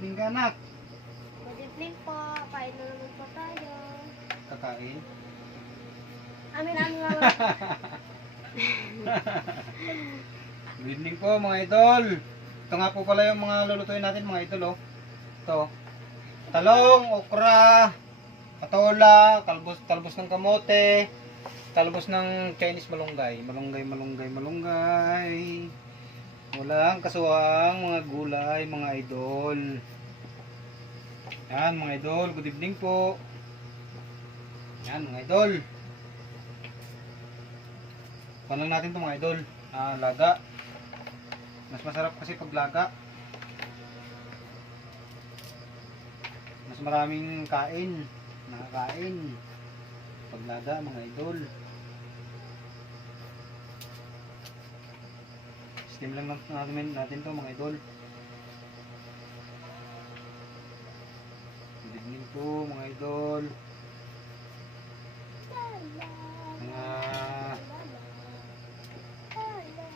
evening ka, anak. Good evening po. Kain na naman po tayo. Kakain. Amin nga. Good evening po mga idol. Ito nga po pala yung mga lulutuin natin mga idol. Oh. Ito. Talong, okra, patola, talbos ng kamote, talbos ng Chinese malunggay. Malunggay. Walang kasuwang mga gulay mga idol. Yan mga idol. Good evening po. Yan mga idol. Kuhan lang natin ito mga idol. Laga. Mas masarap kasi pag laga. Mas maraming kain. Nakakain. Pag laga mga idol. Steam lang natin ito mga idol. Good evening po mga idol.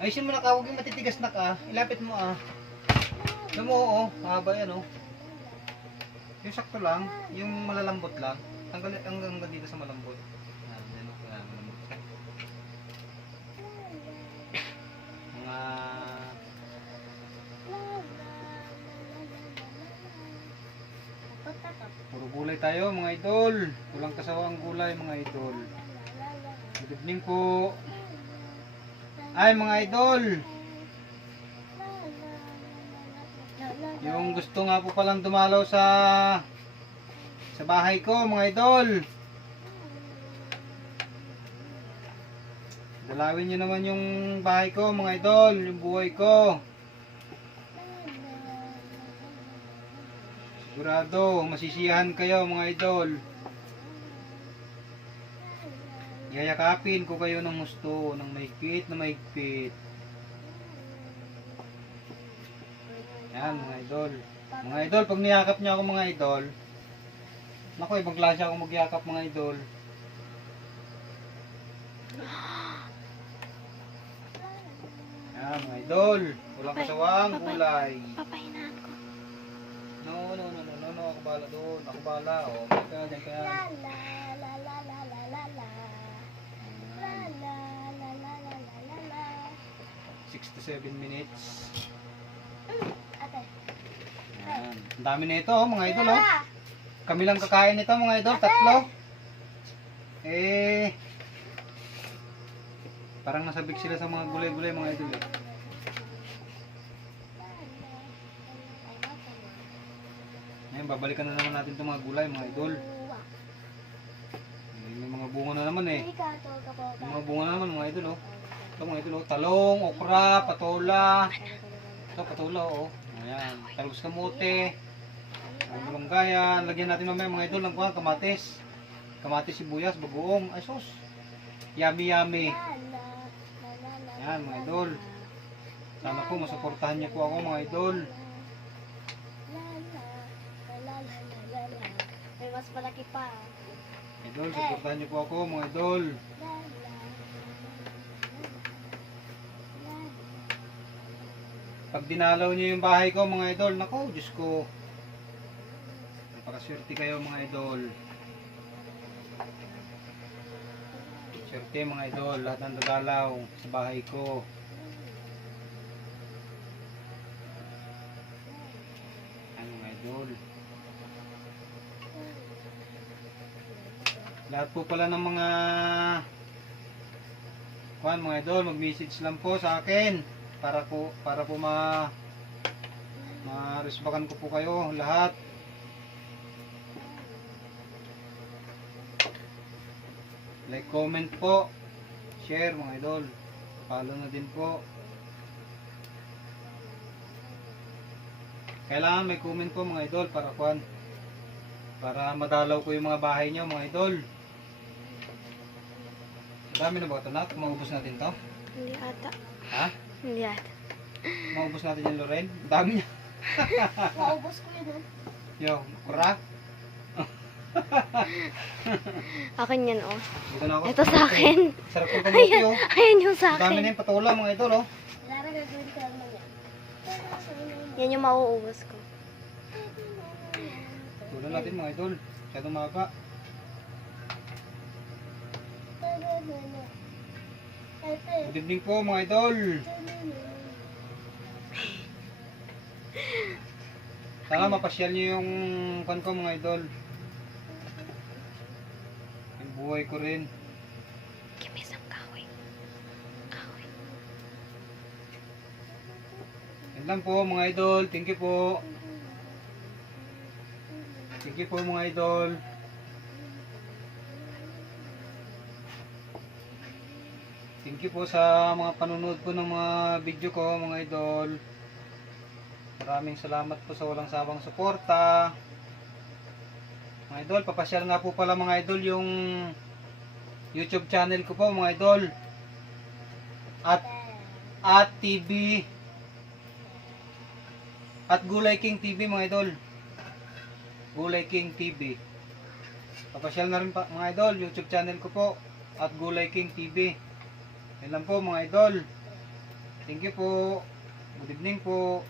Ayusin mo na ka, huwag yung matitigas na ka. Ilapit mo Alam mo, mahaba yan Yung sakto lang, yung malalambot lang. Hanggang dito sa malambot. Malambot. Mga... Puro gulay tayo mga idol. Walang kasawang gulay mga idol. Good evening po. Ay mga idol, yung gusto nga po palang dumalaw sa bahay ko mga idol, dalawin nyo naman yung bahay ko mga idol, yung buhay ko. Sigurado masisiyahan kayo mga idol. Yayakapin ko kayo ng gusto, ng mahigpit na mahigpit. Yan mga idol. Mga idol, pag niyakap niya ako mga idol, naku, ibang klase ako magyakap mga idol. Yan mga idol, walang kasawang gulay. Papahinaan ko. No, ako bala doon. Ako bala, Diyan ka. 67 minutes. Yan. Ang dami na ito mga idol Kami lang kakain nito mga idol, tatlo. Parang nasabik sila sa mga gulay-gulay mga idol Ngayon babalikan na naman natin itong mga gulay mga idol. May mga bunga na naman May mga bunga na naman mga idol Ito mga idol talong, okra, patola. Ito patola Ayan, talbos kamote. Malunggayan. Lagyan natin mamaya mga idol ng kamatis. Kamatis, sibuyas, bagoong. Ay sus. Yummy. Ayan mga idol. Sana po masuportahan niyo po ako mga idol. May mas malaki pa. Idol, suportahan niyo po ako mga idol. Pag dinalaw niyo yung bahay ko mga idol, nako, Diyos ko. Napakaswerte kayo mga idol. Swerte mga idol, lahat ng dadalaw sa bahay ko. Ano mga idol. Lahat po pala ng mga mga idol, mag-message lang po sa akin. Para po ma-resbakan ko po kayo lahat. Like, comment po, share mga idol, follow na din po. Kailangan may comment po mga idol para madalaw ko yung mga bahay nyo mga idol. Dami na ba ito na? Maubos natin to? Hindi ata. Ha? Hindi ata. Maubos natin yung Loren? Dami niya. Maubos ko yun Yo, kura? Akin yan Dito na ako. Ito sa akin. Sarap yung kamote Ayan yung sa Dami na akin. yung patola mga idol Yan yung mauubos ko. Tuloy natin mga idol. Masyadong maga. Good evening po mga idol. Sana mapasyal niyo yung kan ko mga idol. Yung buhay ko rin. Give me some kahoy. Kahoy. Yan lang po mga idol. Thank you po. Thank you po mga idol. Thank you po sa mga panonood po ng mga video ko mga idol. Maraming salamat po sa walang sawang suporta. Mga idol, papasyal nga po pala mga idol yung YouTube channel ko po mga idol. At TV. At Gulay King TV mga idol. Gulay King TV. Papasyal na rin pa mga idol, YouTube channel ko po. At Gulay King TV. Yan lang po mga idol. Thank you po. Good evening po.